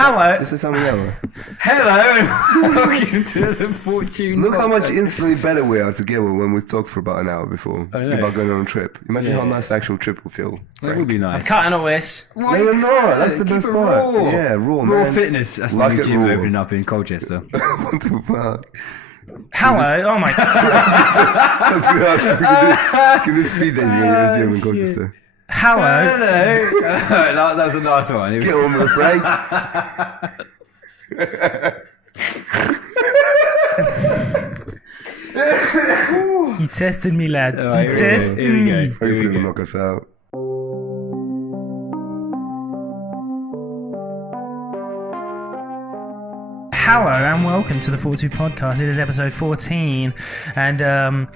Hello. Just say something else. Hello. Welcome to the Fortune Look Podcast. how much instantly better we are together when we talked for about an hour before about going on a trip. Imagine how nice the actual trip will feel. That would be nice. Cutting all this. No, that's the best part. Raw. Yeah, raw, man. Raw fitness. That's Like my new it gym raw. opening up in Colchester. What the fuck? Hello. Oh my God. Let's go ask if we can do speed dating in your gym in Colchester. Hello. That was a nice one. Get on with it, Frank. You tested me, lads. Alright, You here we go. tested Here we me. go. Frank's gonna knock us out. Hello and welcome to the Fortitude Podcast. It is episode 14, and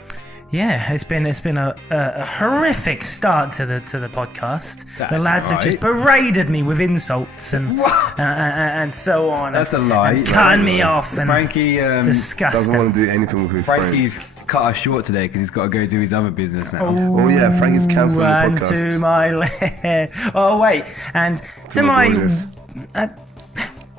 it's been a horrific start to the podcast. The lads have just berated me with insults and so on. That's a lie. And cutting me off and Frankie disgusting. Doesn't want to do anything with his Frankie's friends. cut us short today because he's got to go do his other business now. Oh yeah, Frankie's cancelling the And podcast. to my oh wait, and to my my. gorgeous.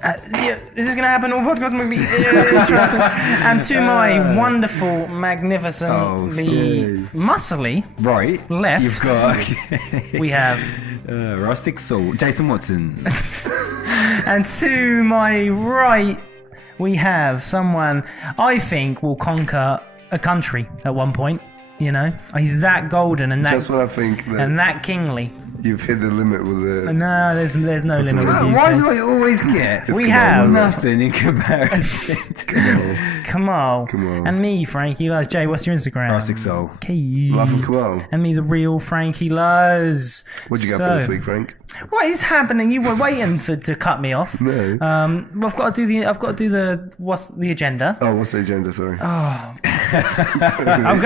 Yeah, is this going to happen on podcast? Maybe interrupting. And to my wonderful, magnificently muscly Right. left, You've got we have, Rustic Soul. Jason Watson. and to my right, we have someone I think will conquer a country at one point. You know, he's that golden and that Just when I think that and that kingly. you've hit the limit with it. No, there's no limit with you. Why do I always get We have nothing in comparison to Kamal. Kamal. And me, Frankie Lowe's. Jay, what's your Instagram? Rustic Soul? Okay. Laugh and Kamal. And me, the real Frankie Lowe's. What'd you get up to this week, Frank? What is happening? You were waiting to cut me off. No. I've got to do the what's the agenda? Oh, what's the agenda? Sorry. I'm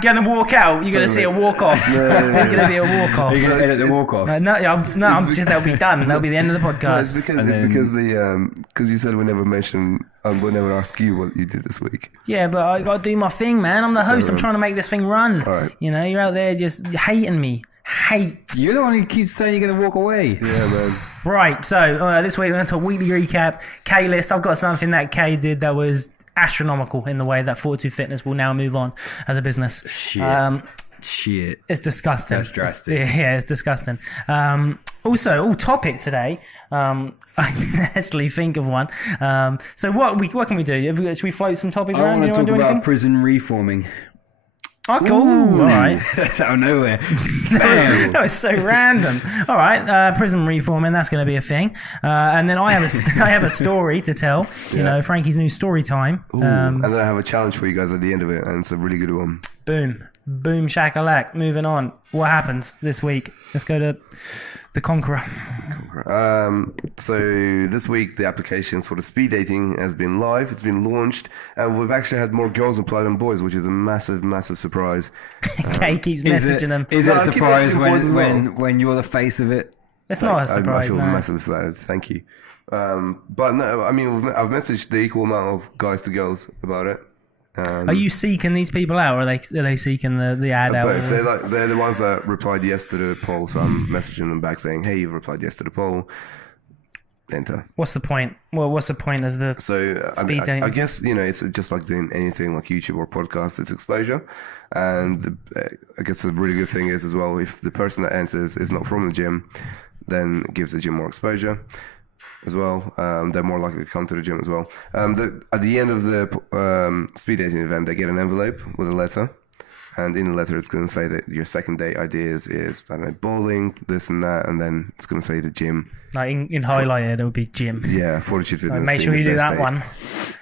gonna walk out. You're gonna see a walk off. There's gonna be a walk off. You're going to edit the walk off. That'll be done. That'll be the end of the No, podcast. because you said we never mentioned, we never asked you what you did this week. Yeah, but I gotta do my thing, man. I'm the host. I'm trying to make this thing run. All right. You know, you're out there just hating me. Hate. You're the one who keeps saying you're going to walk away. Yeah, man. Right, so this week we're going to a weekly recap. K-list, I've got something that K did that was astronomical in the way that Fortitude Fitness will now move on as a business. Shit. It's disgusting. That's drastic. It's disgusting. Also, topic today. I didn't actually think of one. So what can we do? Should we float some topics I around? want to talk do about anything? prison reforming. Oh, cool. All right. That's out of nowhere. That was so random. All right, prison reforming. That's going to be a thing. And then I have a story to tell. You know, Frankie's new story time. And then I have a challenge for you guys at the end of it, and it's a really good one. Boom shakalak. Moving on. What happened this week? Let's go to the Conqueror. So this week the applications for the speed dating has been live. It's been launched, and we've actually had more girls apply than boys, which is a massive surprise. Kay keeps messaging them. Is No, it a I keep surprise messaging boys as when you're the face of it? It's not a I surprise. feel No. massively flattered. Thank you. But no, I mean I've messaged the equal amount of guys to girls about it. Are you seeking these people out, or are they seeking the ad out? Both. They're the ones that replied yes to the poll, so I'm messaging them back saying, "Hey, you've replied yes to the poll." Enter. What's the point? Well, what's the point of the So speed dating? I guess it's just like doing anything like YouTube or podcast. It's exposure, and I guess the really good thing is as well, if the person that enters is not from the gym, then it gives the gym more exposure as well. They're more likely to come to the gym as well. At the end of the speed dating event, they get an envelope with a letter, and in the letter it's going to say that your second date ideas is, I don't know, bowling, this and that, and then it's going to say the gym. Like in highlighted, it would be gym. Yeah, Fortitude Fitness. Make being sure you the do best that date. one.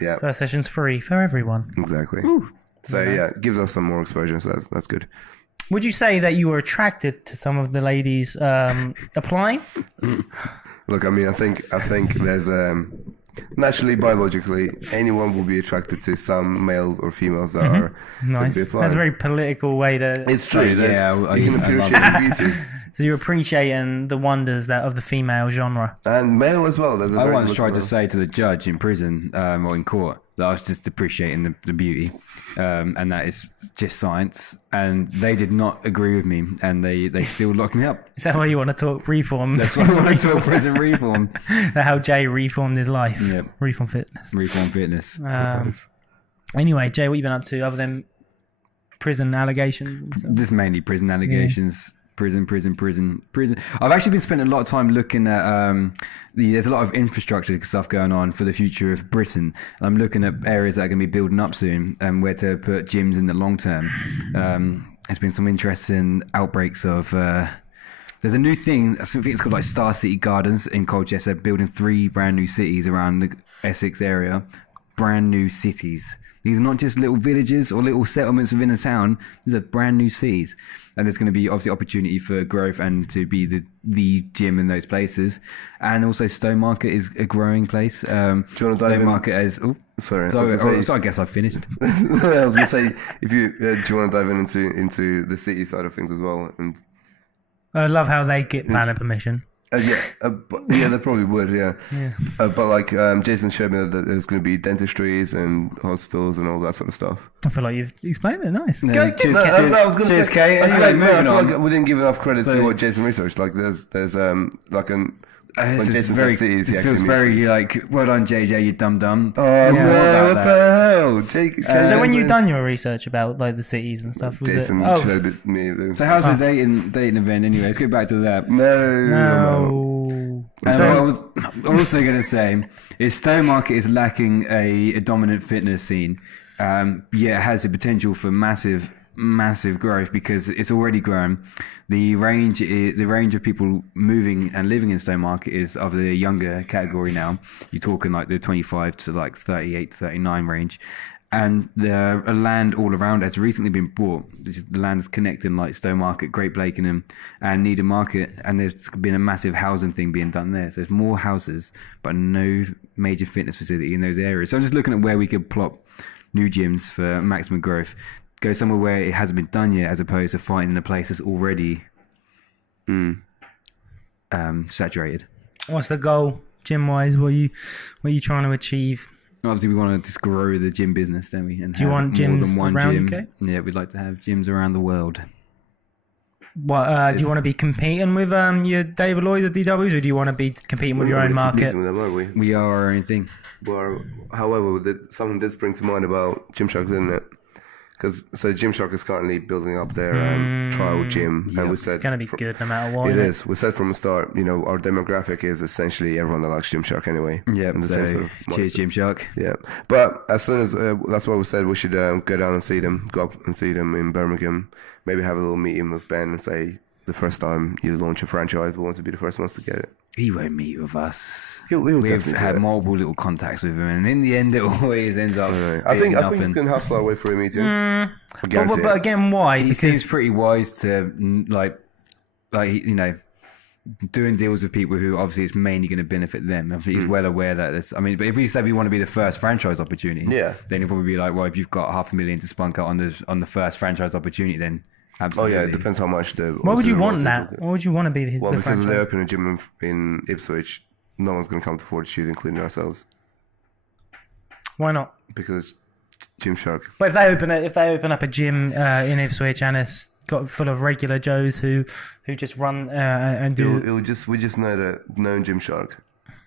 Yeah, First session's free for everyone. exactly. So it gives us some more exposure, so that's good. Would you say that you were attracted to some of the ladies applying? Look, I mean, I think there's naturally, biologically, anyone will be attracted to some males or females that are going to Nice. be applying. That's a very political way to. It's true. Yeah, You can appreciate the beauty. So you're appreciating the wonders of the female genre. And male as well. I once tried to say to the judge in prison or in court that I was just appreciating the beauty, and that is just science. And they did not agree with me, and they still locked me up. Is that why you want to talk reform? That's why I want to talk prison reform. That's how Jay reformed his life. Yep. Reform fitness. Reform fitness. Anyway, Jay, what have you been up to other than prison allegations? And stuff? Just mainly prison allegations. Prison. I've actually been spending a lot of time looking at there's a lot of infrastructure stuff going on for the future of Britain. I'm looking at areas that are going to be building up soon and where to put gyms in the long term. There's been some interesting outbreaks of there's a new thing, I think it's called like Star City Gardens in Colchester, building 3 brand new cities around the Essex area. Brand new cities. These are not just little villages or little settlements within a town. These are brand new cities. And there's going to be obviously opportunity for growth and to be the gym in those places. And also Stowmarket is a growing place. Do you want to dive in? Stowmarket is... Oh, sorry. so I guess I've finished. I was going to say, if you do you want to dive into the city side of things as well? And I love how they get planning permission. Yeah, they probably would, yeah. But like Jason showed me that there's going to be dentistries and hospitals and all that sort of stuff. I feel like you've explained it nice. Yeah. Go, Cheers, I was going to say, Kate. I feel Anyway, like, moving on. we didn't give enough credit to what Jason researched. Like there's like an... This Jason is said very. cities, he This feels actually very means like, well done, JJ, you dumb. Oh, no, what the hell? Jake, So when you've done your research about like the cities and stuff, was Jason it? showed it me. So how's the dating event anyway? Let's go back to that. No. And so I was also going to say is Stowmarket is lacking a dominant fitness scene. Yeah, it has the potential for massive growth because it's already grown. The range of people moving and living in Stowmarket is of the younger category now. You're talking like the 25 to like 38, 39 range. And the land all around has recently been bought. The land is connecting like Stowmarket, Great Blakenham and Needham Market. And there's been a massive housing thing being done there. So there's more houses, but no major fitness facility in those areas. So I'm just looking at where we could plot new gyms for maximum growth. Go somewhere where it hasn't been done yet, as opposed to finding a place that's already saturated. What's the goal, gym-wise? What are you trying to achieve? Obviously, we want to just grow the gym business, don't we? And do you want more gyms than one around gym. UK? Yeah, we'd like to have gyms around the world. What do you want to be competing with your David Lloyd or DWs, or do you want to be competing with your own market? We are our own thing. Well, however, something did spring to mind about Gymshark, didn't it? Because Gymshark is currently building up their trial gym, and we said it's going to be good no matter what. It is. We said from the start, our demographic is essentially everyone that likes Gymshark anyway. Yeah, and the so same sort of cheers, Gymshark. Yeah, but as soon as that's why we said we should go down and see them, go up and see them in Birmingham. Maybe have a little meeting with Ben and say the first time you launch a franchise, we want to be the first ones to get it. He won't meet with us. We've had multiple little contacts with him, and in the end, it always ends up. I think we can hustle our way through a meeting. But again, why? He seems pretty wise to like doing deals with people who obviously it's mainly going to benefit them. I think he's well aware that this. I mean, but if we say we want to be the first franchise opportunity, then he'll probably be like, well, if you've got $500,000 to spunk out on the first franchise opportunity, then. Absolutely. Oh yeah, it depends how much the. Why would you want that? Why would you want to be the because franchise? if they open a gym in Ipswich, no one's going to come to Fortitude, including ourselves. Why not? Because Gymshark. But if they open up a gym in Ipswich and it's got full of regular Joes who just run and do. We just know that known Gymshark.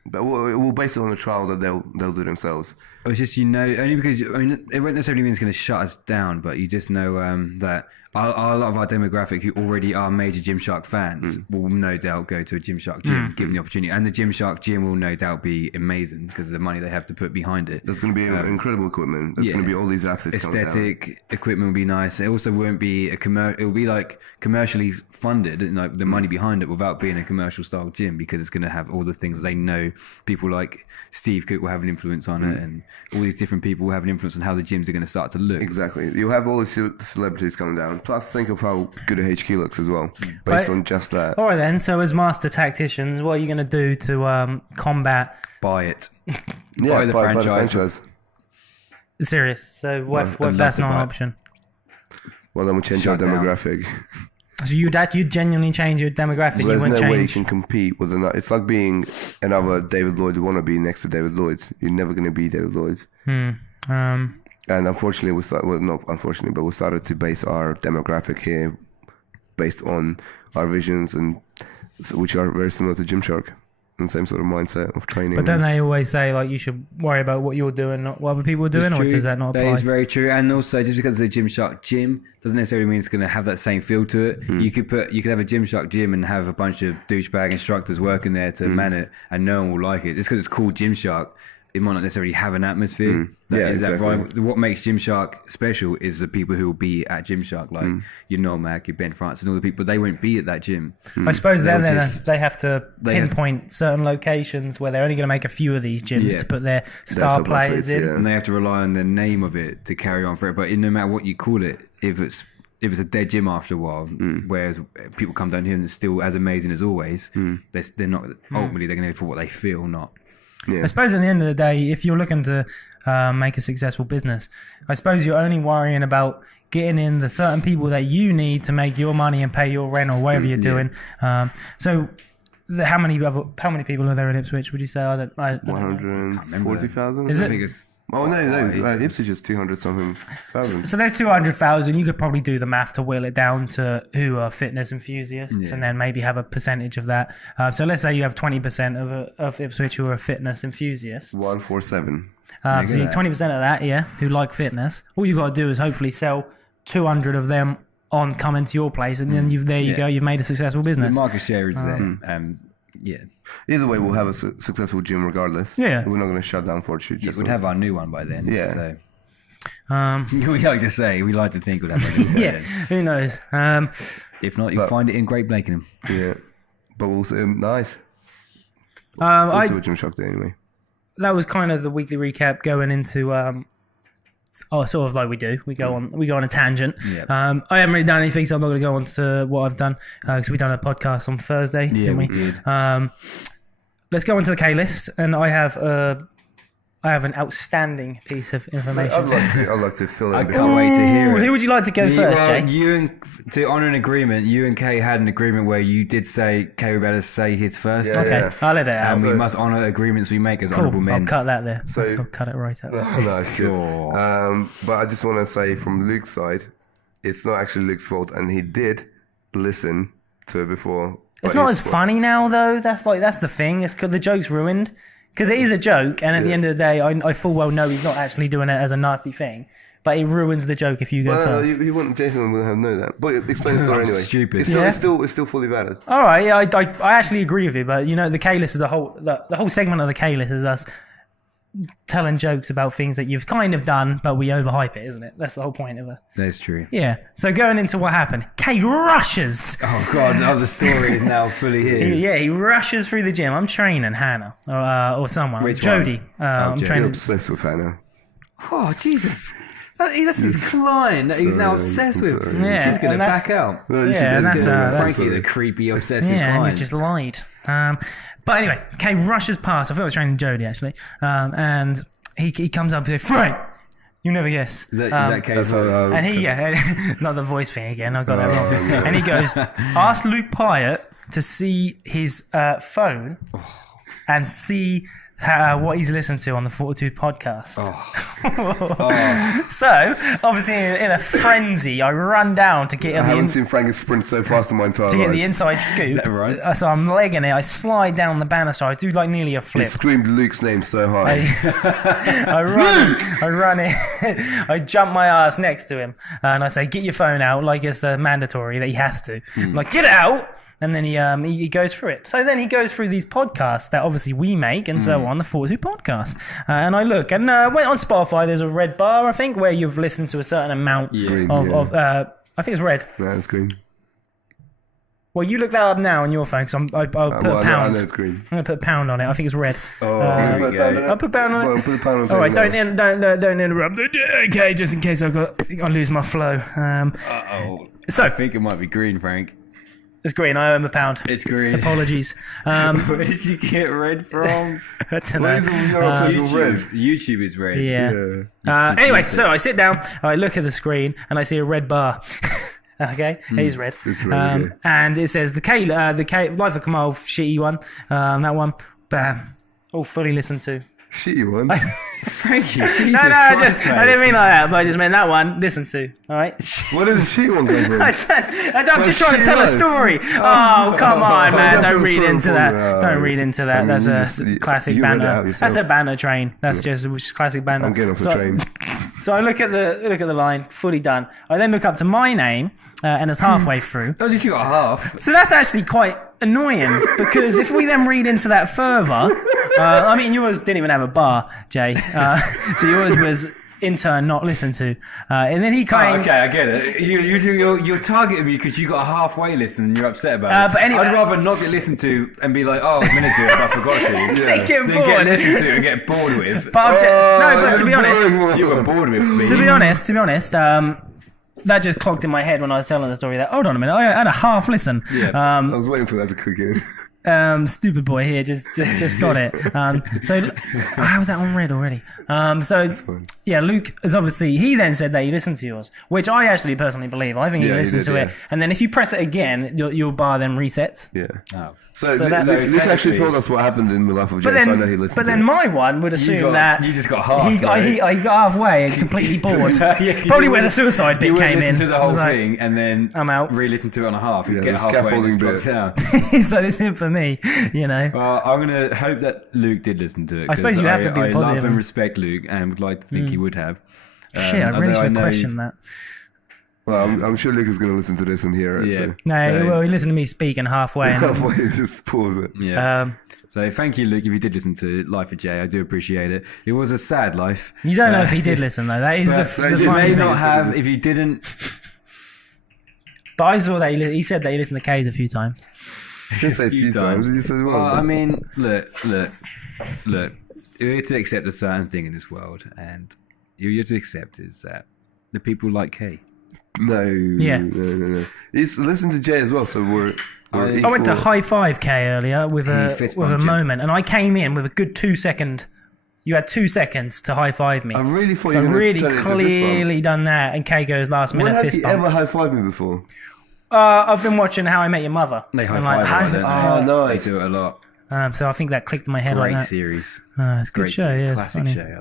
But we'll base it on the trial that they'll do themselves. It's just only because it won't necessarily mean it's going to shut us down, but you just know that a lot of our demographic who already are major Gymshark fans will no doubt go to a Gymshark gym given the opportunity, and the Gymshark gym will no doubt be amazing because of the money they have to put behind it. There's going to be incredible equipment. There's going to be all these athletes. Aesthetic equipment will be nice. It also won't be it will be like commercially funded and like the money behind it without being a commercial style gym because it's going to have all the things they know. People like Steve Cook will have an influence on it, and all these different people will have an influence on how the gyms are going to start to look. Exactly. You'll have all these celebrities coming down. Plus, think of how good a HQ looks as well, based on just that. All right then. So, as master tacticians, what are you going to do to combat? Buy it. Buy the franchise. Serious. So, what if that's not an option? Well, then we'll change our demographic. So you genuinely change your demographic. You There's wouldn't no way you change. can compete with another. It's like being another David Lloyd wannabe next to David Lloyd's. You're never going to be David Lloyd's. And unfortunately, not unfortunately, but we started to base our demographic here based on our visions, and which are very similar to Gymshark. And same sort of mindset of training. But don't they always say like you should worry about what you're doing, not what other people are doing, or does that not apply? That is very true. And also, just because it's a Gymshark gym doesn't necessarily mean it's going to have that same feel to it. You could have a Gymshark gym and have a bunch of douchebag instructors working there to man it, and no one will like it. Just because it's called Gymshark, it might not necessarily have an atmosphere. Exactly. What makes Gymshark special is the people who will be at Gymshark, like your Nomac, your Ben France, and all the people. They won't be at that gym. I suppose They'll then just- they have to pinpoint certain locations where they're only going to make a few of these gyms to put their star top players athletes, in. yeah. And they have to rely on the name of it to carry on for it. But no matter what you call it, if it's a dead gym after a while, whereas people come down here and it's still as amazing as always, they're not ultimately they're going to go for what they feel, not. Yeah. I suppose at the end of the day, if you're looking to make a successful business, I suppose you're only worrying about getting in the certain people that you need to make your money and pay your rent or whatever you're doing. So, how many people are there in Ipswich? Would you say? I don't know. 140,000. Is I it? think it's. Oh no! Ipswich is 200-something thousand. So there's 200,000. You could probably do the math to whittle it down to who are fitness enthusiasts, and then maybe have a percentage of that. So let's say you have 20% of Ipswich who are fitness enthusiasts. 147. So you 20% of that, who like fitness. All you've got to do is hopefully sell 200 of them on coming to your place, and then you go. You've made a successful The business. market share is there. Yeah. Either way, we'll have a successful gym regardless. Yeah. We're not going to shut down Fortitude. We'd have our new one by then. Yeah. So. Um, We like to say, we like to think we'll have our new one by yeah, then. who knows? If not, you'll find it in Great Blakenham. Yeah. But we'll see. Nice. I We'll see what Gymshark do anyway. that was kind of the weekly recap going into sort of like we do. We go on a tangent. Yeah. I haven't really done anything, so I'm not going to go on to what I've done because we done a podcast on Thursday, didn't we? did. Let's go on to the K list, and I have an outstanding piece of information. I'd like to fill in. I can't wait to hear it. Who would you like to go first, Jay? To honour an agreement, you and Kay had an agreement where you did say Kay would better say his first. Yeah. Okay, I'll let it out. And we must honour agreements we make as Cool. honourable men. I'll cut that there. So- I'll cut it right out. No, it's good. Sure. But I just want to say from Luke's side, it's not actually Luke's fault, and he did listen to it before. It's but not as funny now, though. That's the thing. It's because the joke's ruined. Because it is a joke, and at the end of the day, I full well know he's not actually doing it as a nasty thing. But it ruins the joke if you go Well, no, first. you wouldn't. Jason wouldn't have known that. But explain the story anyway. Stupid. It's still fully valid. All right, yeah, I actually agree with you, but the K list is the whole segment of the K list is us telling jokes about things that you've kind of done, but we overhype it, isn't it? That's the whole point of it. That's true. Yeah. So going into what happened, K rushes. Oh, God, now the story is now fully here. He rushes through the gym. I'm training Hannah or someone. Which Jody. one? I'm Jody. You're training. obsessed with Hannah. Oh, Jesus. That's his client that he's now Sorry, obsessed I'm with. sorry. Yeah, She's going to and that's- back out. No, you Yeah, should and do that's, it. that's- Frankie, the creepy, obsessive Yeah, and you client. just lied. But anyway, Kay rushes past. I thought I was training Jody actually, and he comes up and says, "Frank, you never guess." Is that Kay's voice? And he, not the voice thing again. I got that wrong. And he goes, "Ask Luke Pyatt to see his phone and see." What he's listened to on the Fortitude Podcast. So, obviously, in a frenzy, I run down to get I him haven't seen Frankie sprint so fast in my entire to get the life. inside scoop. that right? So I'm legging it. I slide down the banister. I do like nearly a He flip. screamed Luke's name so high. I run it. I jump my ass next to him, and I say, "Get your phone out!" Like it's mandatory that he has to. I'm like, "Get it out!" And then he goes through it. So then he goes through these podcasts that obviously we make and so on, the Fortitude Podcast. And I look and went on Spotify. There's a red bar, I think, where you've listened to a certain amount Green, of I think it's red. No, it's green. Well, you look that up now on your phone because I'll put a I pound. know it's green. I'm gonna put a pound on it. I think it's red. Oh, here we go. I'll put a pound on it. Well, put a pound on All right, something don't interrupt. Okay, just in case I lose my flow. Uh-oh. So I think it might be green, Frank. it's green. I owe him a pound. It's green. Apologies. Where did you get red from? I don't What is know. it with your obsession with red? YouTube is red. Yeah. Yeah. Anyway, so I sit down. I look at the screen and I see a red bar. Okay, it is red. It's red, okay. And it says the K Life of Kamal, shitty one. That one, bam, all fully listened to. Shitty one. Frankie, Jesus No, Christ, I didn't mean like that, but I just meant that one. Listen to, all right. What did the shitty one go from? I'm just trying to tell a story. Oh, come on, man! Don't read into that. Don't read into that. That's a classic banner. That's a banner train. That's just classic banner. I'm getting off the train. So I look at the line, fully done. I then look up to my name, and it's halfway through. At least you got half. So that's actually quite annoying because if we then read into that further, I mean, yours didn't even have a bar, Jay. So yours was intern not listened to, and then he kind. Okay, I get it. You're targeting me because you got a halfway listen and you're upset about it. But anyway, I'd rather not get listened to and be like, oh, I was meant to do it, but I forgot to. Get Than bored. get listened to and get bored with. But but to be honest, You were bored with me. to be honest, that just clogged in my head when I was telling the story. That hold on a minute, I had a half listen. Yeah. I was waiting for that to click in. Stupid boy here just got it. So how was that on red already? So yeah, Luke is obviously, he then said that he listened to yours, which I actually personally believe. I think he listened to it, and then if you press it again, your bar then resets. Yeah. Oh. So Luke actually told us what happened in the life of Jay, so I know he listened to it. But then my one would assume that you just got half. he got halfway and completely bored. Probably where the suicide bit came in. Listen to the whole I was like, thing and then I'm out. re-listen to it on a half. Yeah, Get the halfway scaffolding and bit. drops out. So this is for me, you know. Well, I'm going to hope that Luke did listen to it. I suppose you have to be I positive. love and respect Luke and would like to think he would have. Shit, I really should question that. Well, I'm sure Luke is going to listen to this and hear it. Yeah. So. No, well, he listened to me speaking halfway. And, Halfway, just pause it. Yeah. So thank you, Luke, if you did listen to Life of Jay. I do appreciate it. It was a sad life. You don't know if he did listen, though. That is the You funny may thing. not have if you didn't. But I saw that he said that he listened to K's a few times. He didn't say a few times. He said, Well, I mean, look. You have to accept a certain thing in this world, and you have to accept is that the people like K. No. Yeah. No. He's listened to Jay as well, so we're I went to high five K earlier with fist a bumped you. moment, and I came in with a good 2 second. You had 2 seconds to high five me. I really thought So you were really going to turn it into a fist bump. clearly done that, and K goes last When minute have fist you bump. ever high-fived me before? I've been watching How I Met Your Mother. They high And five like, a lot, don't they? Oh, nice. They do it a lot. So I think that clicked in my head Great like that. series. It's a good Great show, series. yeah. It's Classic funny. show. I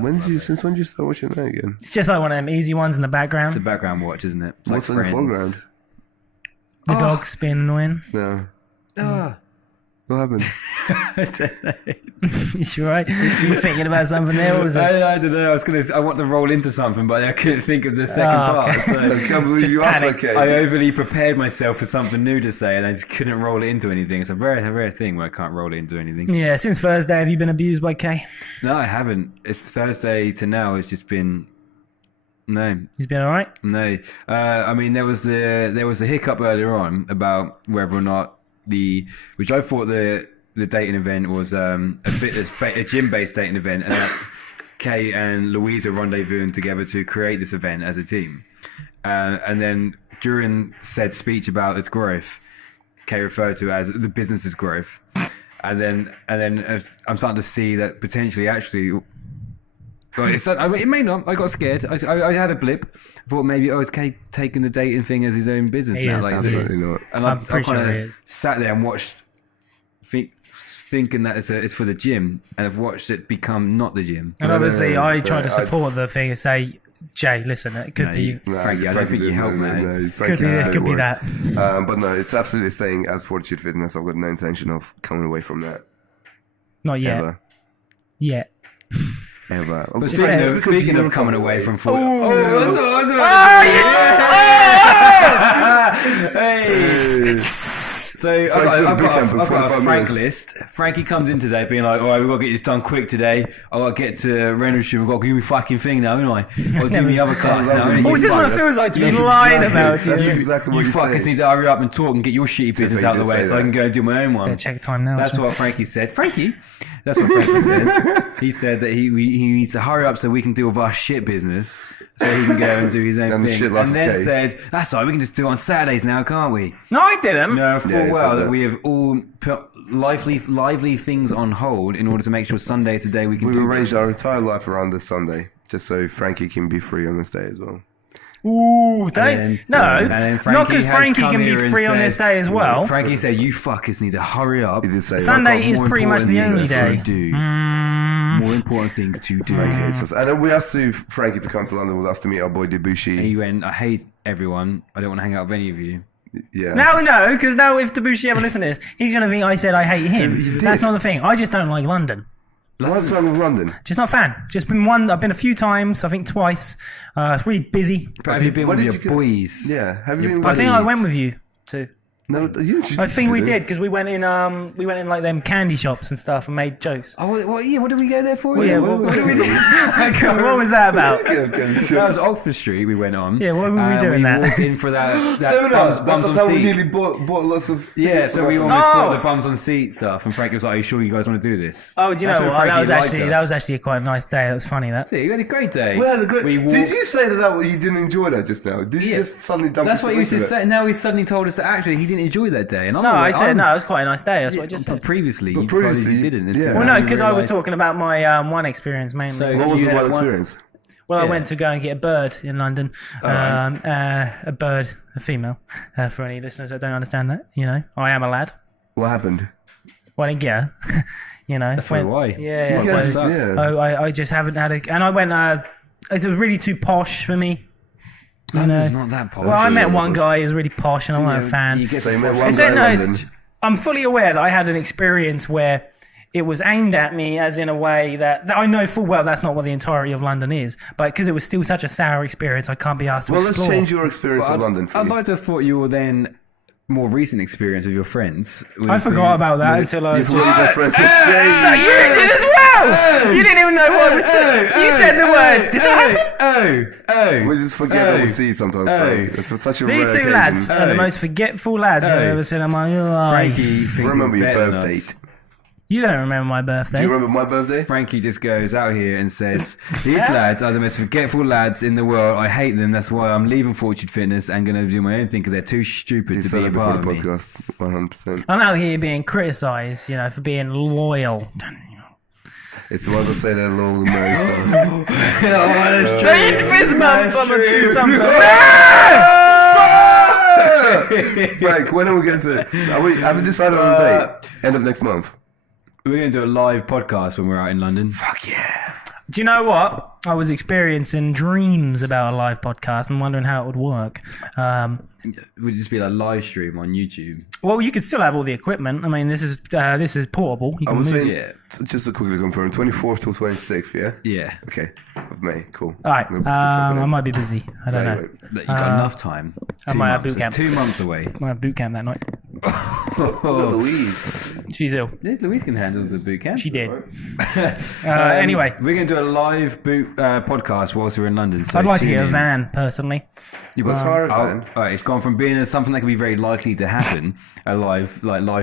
love it. Since when did you start watching that again? It's just like one of them easy ones in the background. It's a background watch, isn't it? It's What's like in the Friends. foreground? The dog's being annoying. No. Ah. What happened? I don't know. You sure right? You thinking about something there? What was it? I don't know. I want to roll into something, but I couldn't think of the second part. okay. So I can't believe Just you asked panicked. that, I Kate. overly prepared myself for something new to say, and I just couldn't roll it into anything. It's a very rare thing where I can't roll it into anything. Yeah, since Thursday, have you been abused by K? No, I haven't. It's Thursday to now. It's just been no. He's been all right. No, I mean there was a hiccup earlier on about whether or not which I thought the dating event was a gym-based dating event, and that Kay and Louise were rendezvousing together to create this event as a team. And then during said speech about its growth, Kay referred to it as the business's growth, and then as I'm starting to see that potentially actually. It may not. I got scared. I had a blip. I thought maybe it's Kay taking the dating thing as his own business He now. is, Like absolutely not. And I'm I pretty sure kind he of is. sat there and watched, thinking that it's for the gym, and I've watched it become not the gym. And obviously, no, I tried to I- support the thing and say, Jay, listen, it could be. Frankie, I don't think you helped, man. Could be this, could be that. But no, it's absolutely staying as Fortitude Fitness. I've got no intention of coming away from that. Not yet. Ever. Yet. Ever. But It's speaking of coming away from Fort, hey. So I've got a Frank list. Frankie comes in today being like, "All right, we've got to get this done quick today. I've got to get to Rendlesham. We've got to do my fucking thing now, haven't I? I've got to do the other class now. Oh, Oh, is this what it feels like to be lying about That's you? exactly what You he's fuckers saying. need to hurry up and talk and get your shitty business he out of the did way say so I that. can go and do my own one." Better check time now. That's actually. what Frankie said. Frankie, that's what Frankie said. He said that he needs to hurry up so we can deal with our shit business, so he can go and do his own And the thing. shit life And of then Kay. said, "That's all right. We can just do it on Saturdays now, can't we?" No, I didn't. No, full Yeah, he well said that that. we have all put lively things on hold in order to make sure Sunday today we can We've do arranged this. our entire life around this Sunday, just so Frankie can be free on this day as well. Ooh, then not Frankie because has Frankie come can be here and free on this said- day as well. Frankie said, "You fuckers need to hurry up. He did say Sunday I've got is more pretty much the important only things to day. do. More important things to do." Frankie hates us. And then we asked Frankie to come to London with us to meet our boy Debussy. And he went, "I hate everyone. I don't want to hang out with any of you." Yeah. No, because now if Debussy ever listen to this, he's going to think I said I hate him. That's not the thing. I just don't like London. What's wrong with London? Just not a fan. Just been one. I've been a few times. I think twice. It's really busy. But have you been Where with did your you go? boys? Yeah. Have you been? I think I went with you too. No, you. I think we did because we went in like them candy shops and stuff and made jokes. Oh, what did we go there for? Well, yeah, what did we do? What was that about? That was Oxford Street we went on. Yeah, what were we doing we that? walked in for that That's bums on how we seat. nearly bought lots of. Yeah, so we almost Oh. bought the bums on seat stuff, and Frank was like, "Are you sure you guys want to do this?" Oh, do you That's know when what? Frankie liked That us. was actually quite a nice day. That was funny. That. See, we had a great day. We had a good. We Did walked- you say that you didn't enjoy that just now? Did you just suddenly dump? That's what you yourself just into said. Now he suddenly told us that actually he didn't enjoy that day. And I'm No, like, I said I'm- no. It was quite a nice day. That's what I just But said. previously, But you decided previously, you didn't. yeah. Well, no, because I was realised- talking about my one experience mainly. So- What was You the had one one- experience? Well, I Yeah. went to go and get a bird in London. A bird, a female. For any listeners that don't understand that, I am a lad. What happened? Well, I didn't get her. That's probably why. Yeah, Well, so sucked. I just haven't had a. And I went. It was really too posh for me. London's not that posh. Well, I met one guy who was really posh, and I'm not a fan. You get So you some met posh- one I said guy in no. London. I'm fully aware that I had an experience where it was aimed at me as in a way that I know full well that's not what the entirety of London is. But because it was still such a sour experience, I can't be asked to Well, explore. let's change your experience of London. For I'd you. like to have thought you were then more recent experience with your friends. I forgot about that until I You was forgot your best friends. So you did as well! You didn't even know what was said. You said the words. Did that happen? We just forget that we see sometimes. Frank. It's such a rare These two occasion. lads are the most forgetful lads I've ever seen in my life. Frankie thinks Remember he's your better than birth us. date. You don't remember my birthday. Do you remember my birthday? Frankie just goes out here and says, "These lads are the most forgetful lads in the world. I hate them. That's why I'm leaving Fortitude Fitness and going to do my own thing because they're too stupid You to said be a it before part the of me." podcast. 100%. I'm out here being criticised, for being loyal. It's the ones that say that little nose stuff. They fist bump, I'm gonna do something. Frank, when are we going to? Have we decided on a date? End of next month. We're going to do a live podcast when we're out in London. Fuck yeah. Do you know what? I was experiencing dreams about a live podcast and wondering how it would work. It would just be like a live stream on YouTube. Well, you could still have all the equipment. I mean, this is portable. You I can was move saying, it. just to quickly confirm, 24th till 26th, yeah? Yeah. Okay, of May, cool. All right. I'm gonna put something I in. might be busy. I don't know. Anyway. You've got enough time. I 2 might have months. boot It's camp. 2 months away. I might have boot camp that night. Oh, Louise. She's ill. Louise can handle the boot camp. She did. Anyway, We're going to do a live boot podcast whilst we're in London. So I'd like to tune get a in. van personally. Let's hire a Oh, van. all right, it's gone from being something that could be very likely to happen, a live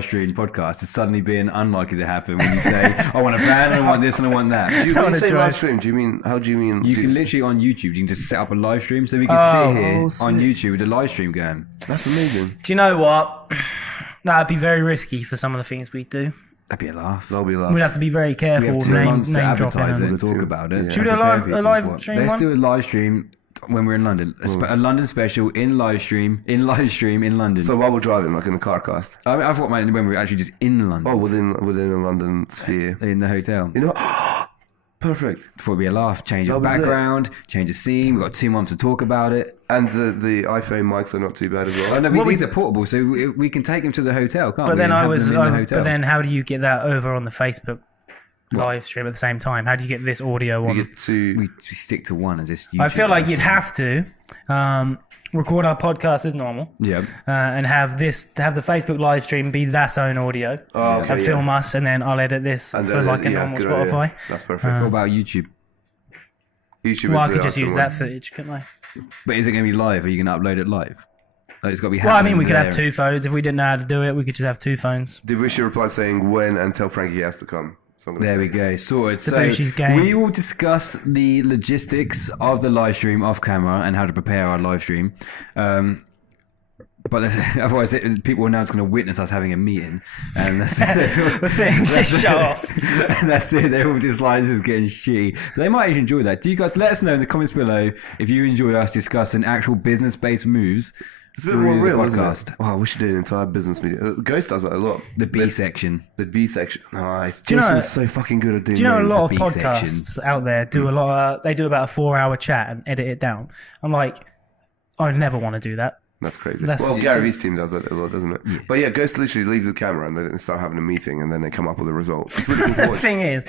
stream podcast, to suddenly being unlikely to happen when you say, "I want a van, I want this, and I want that." Do you I when wanna you say do live it. stream? Do you mean, how do you mean? You can literally on YouTube, you can just set up a live stream, so we can sit here on YouTube with a live stream going. That's amazing. Do you know what? That'd be very risky for some of the things we do. That'd be a laugh. That'll be We'd lovely. have to be very We careful have with 2 name months to dropping. advertise it them. and talk about it. Should we do a and prepare live- a people live for it. stream Let's one? do a live stream when we're in London. A London special in live stream in London. So while we're driving, like in a car cast. I thought when we were actually just in London. Oh, within a London sphere. In the hotel. You know, perfect. Thought it'd be a laugh. Change of That'll be lit. background, change of scene. We've got 2 months to talk about it. And the iPhone mics are not too bad as Oh, well. no, these are portable, so we can take them to the hotel, can't But we? then and have them in the hotel. but then how do you get that over on the Facebook live stream at the same time? How do you get this audio on? You get to we stick to one and just. I feel YouTube like live you'd stream. have to record our podcast as normal. Yeah. And have the Facebook live stream be that's own audio okay, and film us, and then I'll edit this And for then, like a yeah, normal good Spotify. idea. That's perfect. What about YouTube? YouTube Well, is I the could just iPhone use one. that footage, couldn't I? But is it going to be live? Are you going to upload it live? Like, it's got to be. Well, I mean, happening we could have there. 2 phones. If we didn't know how to do it, we could just have 2 phones. Did we should reply saying when and tell Frankie he has to come? So I'm gonna There say- we go. Sorted. So Debussy's game. we will discuss the logistics of the live stream off camera and how to prepare our live stream. But otherwise, people are now just going to witness us having a meeting, and that's The thing, just show off. And that's it. They're all just like, this is getting shitty. But they might actually enjoy that. Do you guys let us know in the comments below if you enjoy us discussing actual business-based moves? It's a bit more real, isn't it? Oh, we should do an entire business meeting. Ghost does that a lot. The B section. The B section. Nice. Do you know- Jason's so fucking good at doing Do you know a names. lot of B podcasts sections. out there do a lot? They do about a 4-hour chat and edit it down. I'm like, I would never want to do that. That's crazy. That's- Well, Gary Vee's team does that a lot, doesn't it? Yeah. But yeah, Ghost literally leaves the camera and then they start having a meeting and then they come up with a result. It's really cool. The thing is,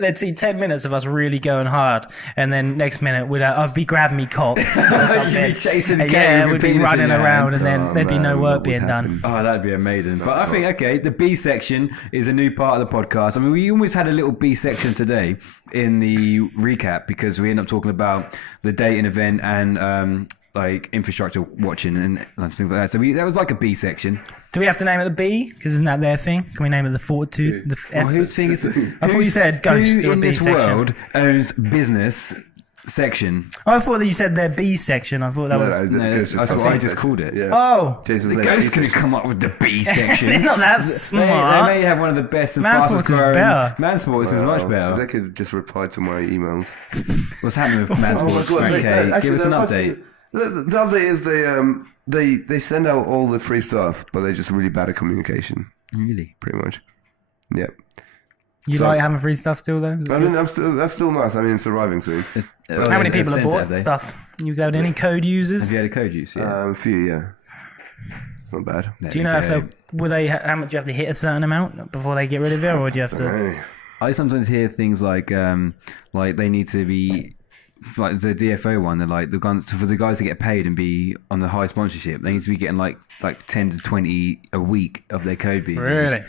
they'd see 10 minutes of us really going hard, and then next minute I'd be grabbing me cock or something. You'd be chasing And Gary yeah, with we'd be penis in running your around, hand. and then Oh, there'd be no man, work that being would done. Oh, that'd be amazing. But I think, okay, the B section is a new part of the podcast. I mean, we almost had a little B section today in the recap because we ended up talking about the dating event and like infrastructure watching and things like that. So that was like a B section. Do we have to name it the B? Because isn't that their thing? Can we name it the Fortitude? The F? Whose thing is? I thought you said Ghost Who or in B this section. world owns business section? Oh, I thought that you said their B section. I thought that was. No, that's what I just called it. Yeah. Oh, Jason's The name ghost is could have come up with the B section. they're not that They smart. may have one of the best and Mansports fastest is growing. better. Mansports is much They better. could just reply to my emails. What's happening with Mansports, Frank K? Give us an update. The update is they send out all the free stuff, but they're just really bad at communication. Really? Pretty much. Yep. You So- like having free stuff still, though? I mean, that's still nice. I mean, it's arriving soon. How many people have bought stuff? You got any code users? Have you had a code use? Yeah. A few, yeah. It's not bad. Do you know if how much you have to hit a certain amount before they get rid of it, or do you have to? Hey. I sometimes hear things like they need to be like the DFO one. They're like for the guys to get paid and be on the high sponsorship, they need to be getting like 10 to 20 a week of their code being Really? used.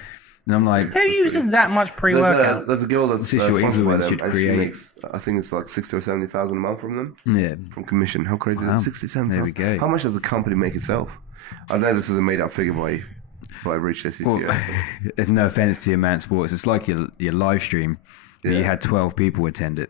And I'm like, Who uses that much pre-workout? There's a girl that's This is what sponsored by influence them, should and create. she makes, I think it's like 60 or 70,000 a month from them, yeah, from commission. How crazy Wow. is it? 67,000. There we go. How much does the company make itself? I know this is a made-up figure by Rich this well, year. there's no offense to your man sports. It's like your live stream. But you Yeah. had 12 people attend it.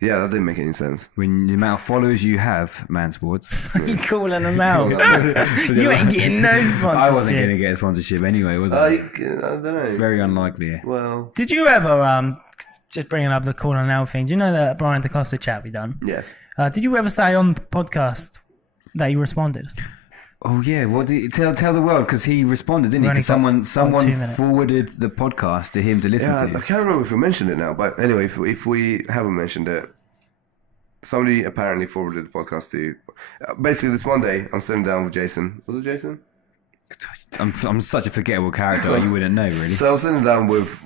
Yeah, that didn't make any sense. When the amount of followers you have, man sports, You calling them out? You ain't getting no sponsorship. I wasn't going to get a sponsorship anyway, was I? I don't know. Very unlikely. Well, Did you ever just bringing up the calling out thing? Do you know that Brian DaCosta chat we done? yes. Did you ever say on the podcast that you responded? Oh yeah, what did you tell the world? Because he responded, didn't he? We've 'Cause only got someone 2 minutes. forwarded the podcast to him to listen Yeah, I to. can't remember if we mentioned it now, but anyway, if we haven't mentioned it, somebody apparently forwarded the podcast to. Basically, this Monday, I'm sitting down with Jason. Was it Jason? I'm such a forgettable character, you wouldn't know really. So I was sitting down with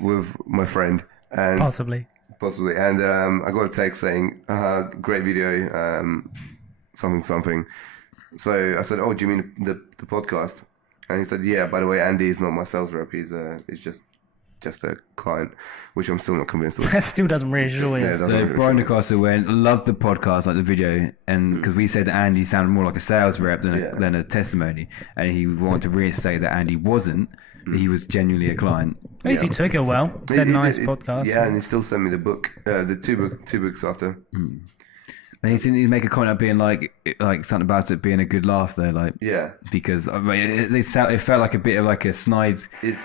my friend and Possibly. and I got a text saying, "Great video, something." So I said, "Oh, do you mean the podcast?" And he said, "Yeah. By the way, Andy is not my sales rep. He's just a client," which I'm still not convinced of. That still doesn't reassure you. Yeah, it doesn't So really Brian feel- DaCosta loved the podcast, like the video, and because we said that Andy sounded more like a sales rep than a testimony, and he wanted to reinstate that Andy wasn't. He was genuinely a client. At least he took it well. Said nice podcast. Yeah, and he still sent me the book, the two books after. And he didn't make a comment of being like something about it being a good laugh though, like Yeah. because I mean, it felt like a bit of like a snide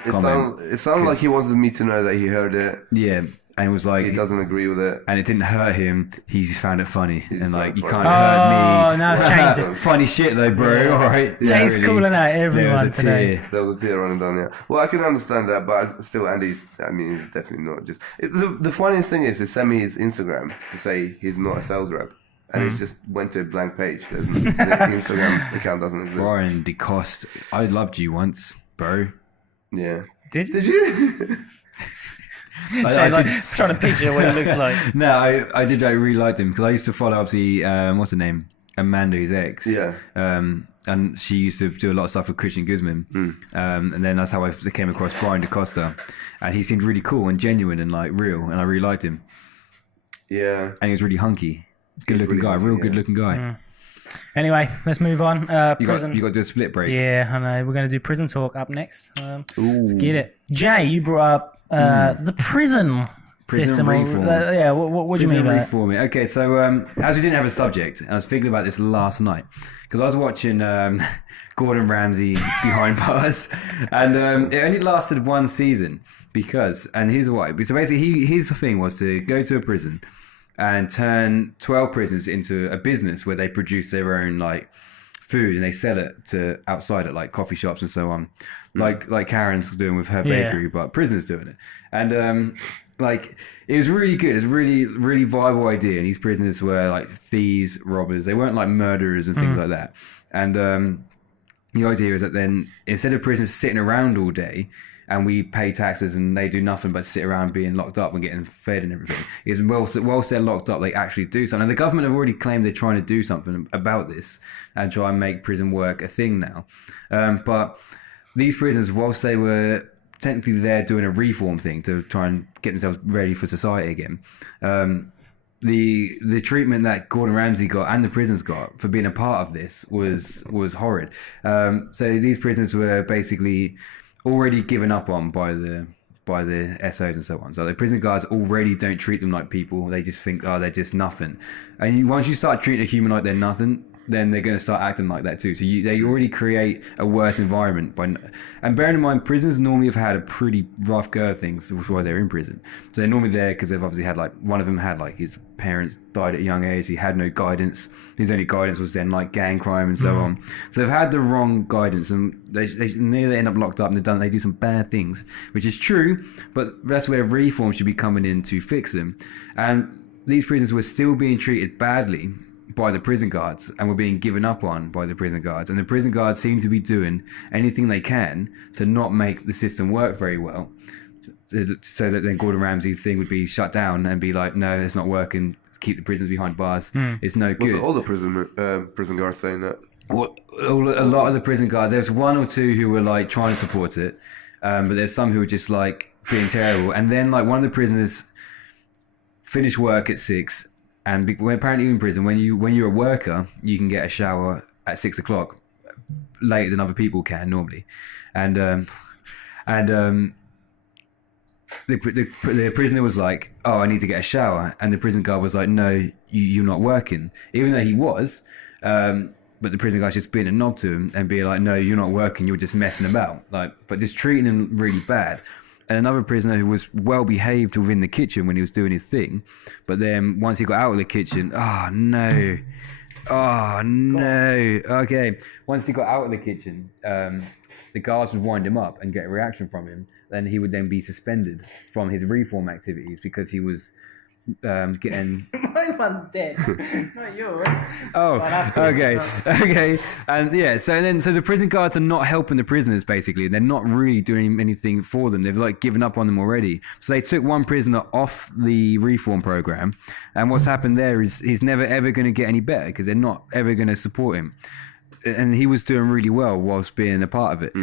comment. It sounded like he wanted me to know that he heard it. Yeah, and it was like He doesn't agree with it. and it didn't hurt him. He just found it funny, and found like it you funny. can't hurt me. Oh, now it's changed it. Funny shit though, bro. All right, Jay's calling out There was everyone a today. tear. There was a tear running down there. Well, I can understand that, but still, Andy's. I mean, he's definitely not just. The funniest thing is, he sent me his Instagram to say he's not a sales rep, and he just went to a blank page. The Instagram account doesn't exist. Brian DeCoste, I loved you once, bro. Yeah. Did you? Jay, like, trying to picture what he looks like. No, I did. I really liked him because I used to follow obviously what's her name, Amanda, his ex. Yeah. And she used to do a lot of stuff with Christian Guzman. And then that's how I came across Brian DeCosta, and he seemed really cool and genuine and like real, and I really liked him. Yeah. And he was really hunky, good looking really guy, hunky, real yeah. good looking guy. Anyway, let's move on. You Prison. got to do a split break. Yeah, I know. We're going to do prison talk up next. Let's get it. Jay, you brought up the prison Prison system. reform. What do you mean by that? Reforming. Okay, so as we didn't have a subject, I was thinking about this last night because I was watching Gordon Ramsay Behind Bars, and it only lasted one season and here's why. So basically, his thing was to go to a prison and turn 12 prisons into a business where they produce their own like food and they sell it to outside at like coffee shops and so on, like Karen's doing with her bakery, but prisons doing it. And like it was really good. It was a really, really viable idea. And these prisoners were like thieves, robbers. They weren't like murderers and things like that. And the idea is that then instead of prisoners sitting around all day and we pay taxes and they do nothing but sit around being locked up and getting fed and everything, is whilst they're locked up, they actually do something. And the government have already claimed they're trying to do something about this and try and make prison work a thing now. But these prisoners, whilst they were technically there doing a reform thing to try and get themselves ready for society again, the treatment that Gordon Ramsay got and the prisons got for being a part of this was horrid. So these prisoners were basically already given up on by the SOs and so on. So the prison guards already don't treat them like people. They just think, oh, they're just nothing. And once you start treating a human like they're nothing, then they're going to start acting like that too. So they already create a worse environment. And bearing in mind, prisons normally have had a pretty rough go of things before they're in prison. So they're normally there because they've obviously had like, one of them had like his parents died at a young age. He had no guidance. His only guidance was then like gang crime and so on. So they've had the wrong guidance and they nearly end up locked up and they do some bad things, which is true, but that's where reform should be coming in to fix them. And these prisoners were still being treated badly by the prison guards and were being given up on by the prison guards, and the prison guards seem to be doing anything they can to not make the system work very well, so that then Gordon Ramsay's thing would be shut down and be like, no, it's not working, keep the prisoners behind bars, it's no good. Was all the prison guards saying that? Well, a lot of the prison guards, there's one or two who were like trying to support it, but there's some who were just like being terrible. And then like one of the prisoners finished work at 6. And apparently in prison, when you're a worker, you can get a shower at 6 o'clock later than other people can normally, and the prisoner was like, "Oh, I need to get a shower," and the prison guard was like, "No, you're not working," even though he was. But the prison guard's just being a knob to him and being like, "No, you're not working. You're just messing about." But just treating him really bad. And another prisoner who was well behaved within the kitchen when he was doing his thing, but then once he got out of the kitchen, okay. Once he got out of the kitchen, the guards would wind him up and get a reaction from him. Then he would then be suspended from his reform activities because he was getting. My one's dead, not yours. Oh, okay, and yeah. So the prison guards are not helping the prisoners. Basically, they're not really doing anything for them. They've like given up on them already. So they took one prisoner off the reform program, and what's happened there is he's never ever going to get any better because they're not ever going to support him. And he was doing really well whilst being a part of it.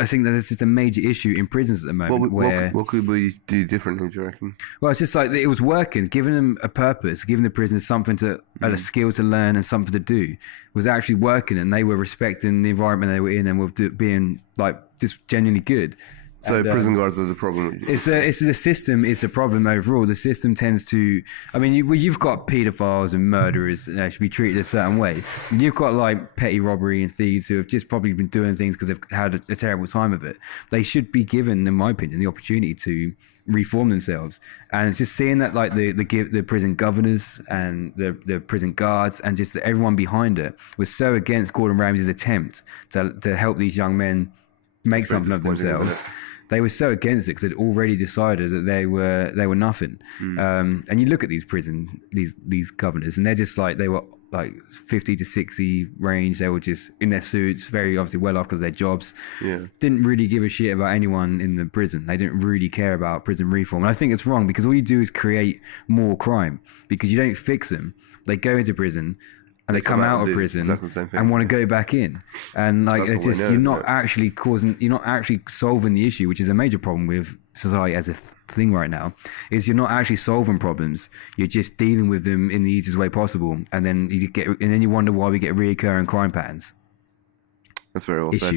I think that this is a major issue in prisons at the moment. What could we do differently, do you reckon? Well, it's just like it was working, giving them a purpose, giving the prisoners something a skill to learn and something to do was actually working, and they were respecting the environment they were in and were being like just genuinely good. So prison guards are the problem. It's the system is a problem overall. The system tends to, I mean, you've got paedophiles and murderers that should be treated a certain way. You've got like petty robbery and thieves who have just probably been doing things because they've had a terrible time of it. They should be given, in my opinion, the opportunity to reform themselves. And it's just seeing that like the prison governors and the prison guards and just everyone behind it was so against Gordon Ramsay's attempt to help these young men make something of themselves. They were so against it because they'd already decided that they were nothing. And you look at these these governors, and they're just like, they were like 50 to 60 range. They were just in their suits, very obviously well off because of their jobs. Yeah. Didn't really give a shit about anyone in the prison. They didn't really care about prison reform. And I think it's wrong because all you do is create more crime because you don't fix them. They go into prison and they come out of prison and want to go back in, and like it's just you're not actually solving the issue, which is a major problem with society as a thing right now. Is you're not actually solving problems, you're just dealing with them in the easiest way possible, and then you wonder why we get reoccurring crime patterns. That's very well said.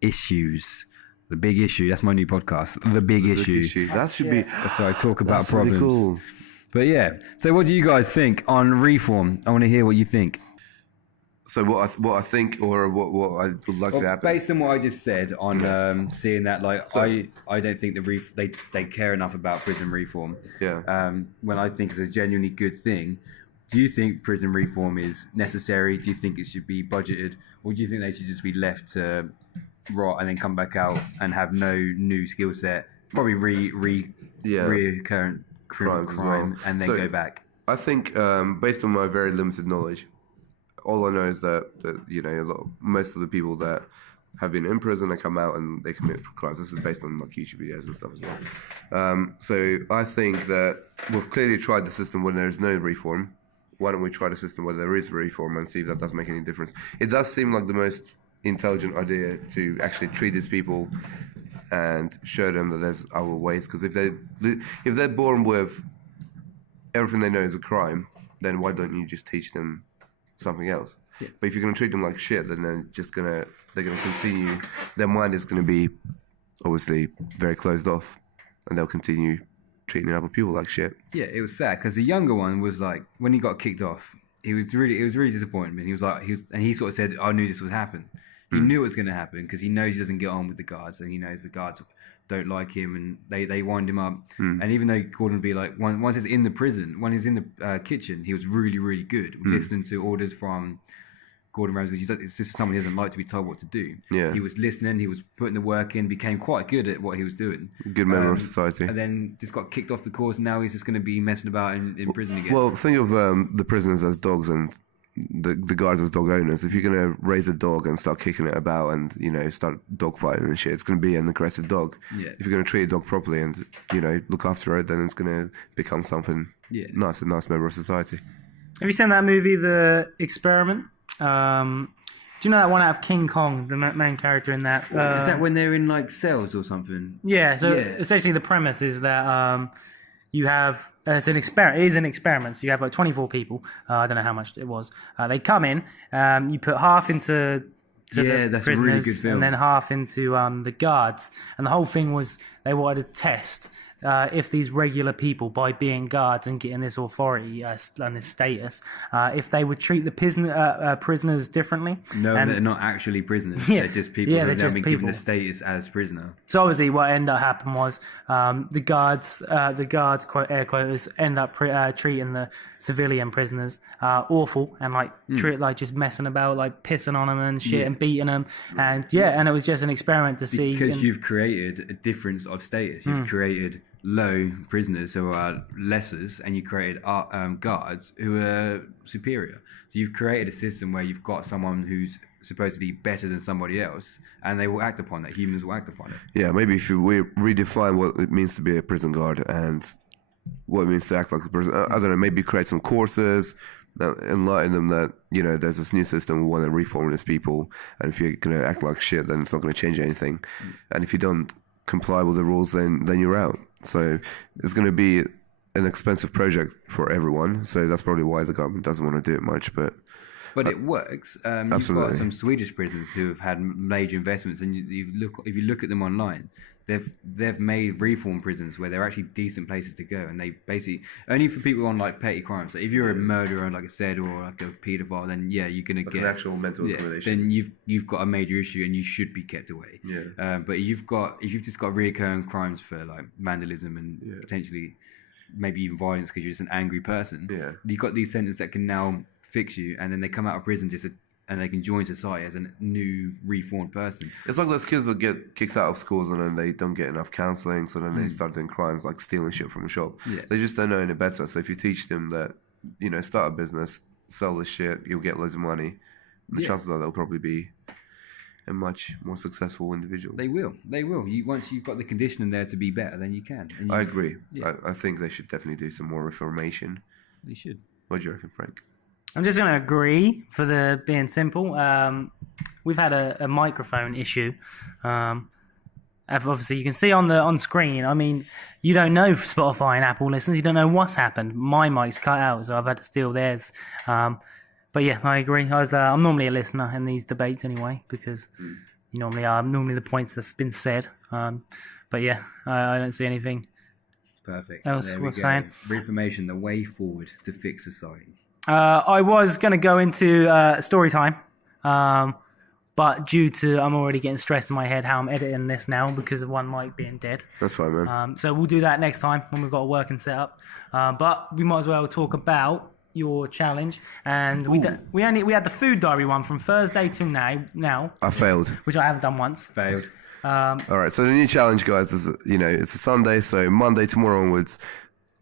Issues. The Big Issue. That's my new podcast. The Big Issue. That should be. So I talk about That's really problems. cool. But yeah. So what do you guys think on reform? I want to hear what you think. So what I think, or what I would like to happen. Based on what I just said on seeing that, like, I don't think they care enough about prison reform. Yeah. When I think it's a genuinely good thing. Do you think prison reform is necessary? Do you think it should be budgeted, or do you think they should just be left to rot and then come back out and have no new skill set, probably recurrent crime, and then go back? I think, based on my very limited knowledge, all I know is that most of the people that have been in prison, they come out and they commit crimes. This is based on like YouTube videos and stuff as well. So I think that we've clearly tried the system when there's no reform. Why don't we try the system where there is reform and see if that does make any difference? It does seem like the most intelligent idea to actually treat these people and show them that there's other ways. Because if they're born with everything they know is a crime, then why don't you just teach them something else? Yeah. But if you're going to treat them like shit, then they're going to continue. Their mind is going to be obviously very closed off, and they'll continue treating other people like shit. Yeah, it was sad because the younger one was like, when he got kicked off, it was really disappointing. He sort of said, "I knew this would happen." He knew it was going to happen because he knows he doesn't get on with the guards, and he knows the guards don't like him, and they wind him up. And even though Gordon would be like, once he's in the prison, when he's in the kitchen, he was really, really good, listening to orders from Gordon Ramsay. This is someone who doesn't like to be told what to do. Yeah. He was listening, he was putting the work in, became quite good at what he was doing. Good member of society. And then just got kicked off the course, and now he's just going to be messing about in prison again. Well, think of the prisoners as dogs and the guards as dog owners. If you're going to raise a dog and start kicking it about and, start dog fighting and shit, it's going to be an aggressive dog. Yeah. If you're going to treat a dog properly and, look after it, then it's going to become something nice, a nice member of society. Have you seen that movie, The Experiment? Do you know that one out of King Kong, the main character in that? Is that when they're in like cells or something? Yeah, so essentially the premise is that you have, it's an experiment, it is an experiment, so you have like 24 people, I don't know how much it was, they come in, you put half into the that's prisoners, a really good film. and then half into the guards, and the whole thing was they wanted to test if these regular people, by being guards and getting this authority and this status, if they would treat the prisoners differently. No, they're not actually prisoners. They're just people who have now been given the status as prisoner. So obviously, what ended up happening was the guards, quote air quotes, end up treating the civilian prisoners awful and treat like just messing about, like pissing on them and shit and beating them, and and it was just an experiment to see because you've created a difference of status. You've created low prisoners who are lessers, and you created guards who are superior. So you've created a system where you've got someone who's supposedly better than somebody else, and they will act upon that. Humans will act upon it. Yeah, maybe if we redefine what it means to be a prison guard and what it means to act like a person. I don't know, maybe create some courses, enlighten them that, there's this new system, we want to reform these people, and if you're going to act like shit, then it's not going to change anything. And if you don't comply with the rules, then you're out. So it's going to be an expensive project for everyone. So that's probably why the government doesn't want to do it much. But it works. Absolutely. You've got some Swedish prisons who have had major investments, and if you look at them online, they've made reform prisons where they're actually decent places to go, and they basically only for people on like petty crimes. So if you're a murderer, like I said, or like a paedophile, then you're gonna get an actual mental accommodation. Then you've got a major issue, and you should be kept away. Yeah. But if you've just got reoccurring crimes for like vandalism and potentially maybe even violence because you're just an angry person. Yeah. You've got these sentences that can now fix you, and then they come out of prison and they can join society as a new reformed person. It's like those kids that get kicked out of schools and then they don't get enough counselling, so then they start doing crimes like stealing shit from a shop. Yeah. They just don't know any better. So if you teach them that, start a business, sell this shit, you'll get loads of money, the chances are they'll probably be a much more successful individual. They will. Once you've got the conditioning there to be better, then you can. I agree. Yeah. I think they should definitely do some more reformation. They should. What do you reckon, Frank? I'm just going to agree for the being simple. We've had a microphone issue. Obviously, you can see on screen. I mean, you don't know Spotify and Apple listeners. You don't know what's happened. My mic's cut out, so I've had to steal theirs. But yeah, I agree. I'm normally a listener in these debates anyway because you normally are. Normally the points have been said. But yeah, I don't see anything Perfect. else There worth we go. saying. Reformation, the way forward to fix society. I was going to go into story time, but due to I'm already getting stressed in my head how I'm editing this now because of one mic being dead. That's fine, man. So we'll do that next time when we've got a working setup. But we might as well talk about your challenge. And we had the food diary one from Thursday to now, I failed. which I haven't done once. Failed. All right, so the new challenge, guys, is it's a Sunday, so Monday tomorrow onwards.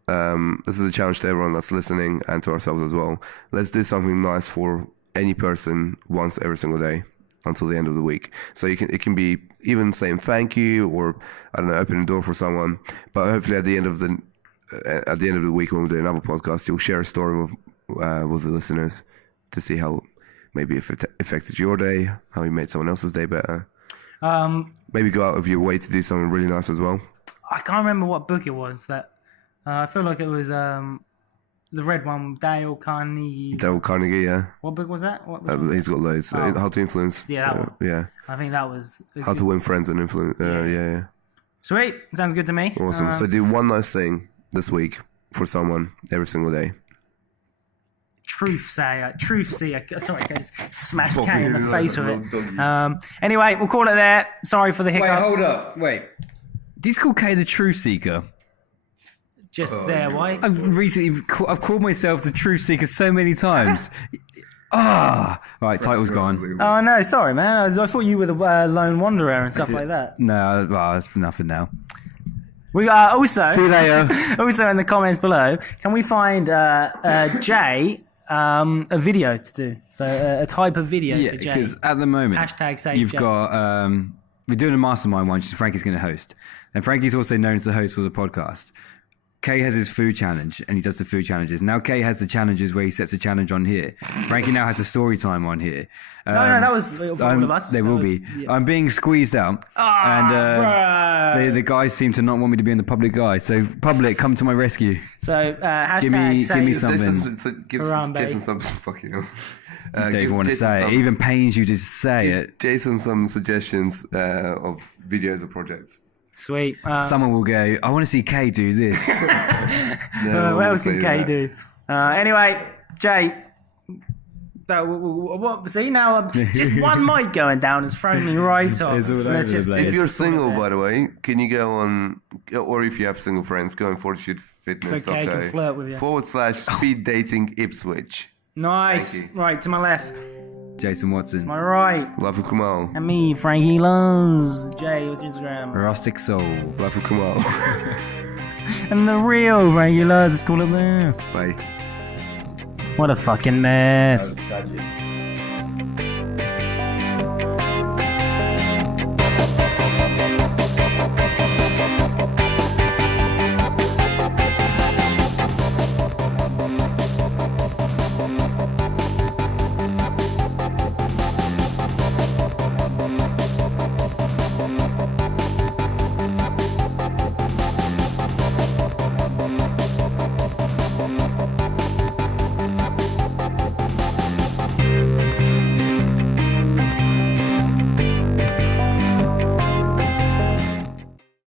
This is a challenge to everyone that's listening and to ourselves as well. Let's do something nice for any person once every single day until the end of the week. So it can be even saying thank you or I don't know, opening a door for someone. But hopefully at the end of the week when we do another podcast, you'll share a story with the listeners to see how maybe if it affected your day, how you made someone else's day better. Maybe go out of your way to do something really nice as well. I can't remember what book it was that. I feel like it was the red one, Dale Carnegie. Dale Carnegie, yeah. What book was that? He's got loads. How to Influence. Yeah, that one. Yeah. I think that was... How to Win Friends and Influence. Yeah. Sweet. Sounds good to me. Awesome. So do one nice thing this week for someone every single day. Truth seer. Sorry, I just smashed Kay in the face with it. Anyway, we'll call it there. Sorry for the hiccup. Wait, hold up. Wait. Do you call Kay the Truth Seeker? Just there, why? I've called myself the Truth Seeker so many times. Right, title's gone. Oh no, sorry, man. I thought you were the lone wanderer and stuff like that. No, well, it's nothing now. We are also See you later. also in the comments below. Can we find Jay a video to do? So a type of video Yeah, for Jay. because at the moment, Hashtag save you've Jay. got we're doing a mastermind one, which Frankie's going to host, and Frankie's also known as the host for the podcast. Kay has his food challenge, and he does the food challenges. Now Kay has the challenges where he sets a challenge on here. Frankie now has a story time on here. No, that was for all of us. There will be. Yeah. I'm being squeezed out, and the guys seem to not want me to be in the public eye. So public, come to my rescue. So hashtag Give me save something. Jason some fucking hell. Don't even want to say it. It even pains you to say it. Jason some suggestions of videos or projects. Sweet. Someone will go, I want to see Kay do this. What else can Kay do? Anyway, Jay. What? See now, just one mic going down has thrown me right off. It's all over the place. If you're single, by the way, can you go on, or if you have single friends, go on FortitudeFitness.co So Kay can flirt with you. /speed dating Ipswich. Nice. Thank you. Right, to my left. Jason Watson. My right. Love Kamal. And me, Frankie Loves. Jay, what's your Instagram? Rustic Soul. Love Kamal. And the real Frankie Loves. Let's call it there. Bye. What a fucking mess. Tragic.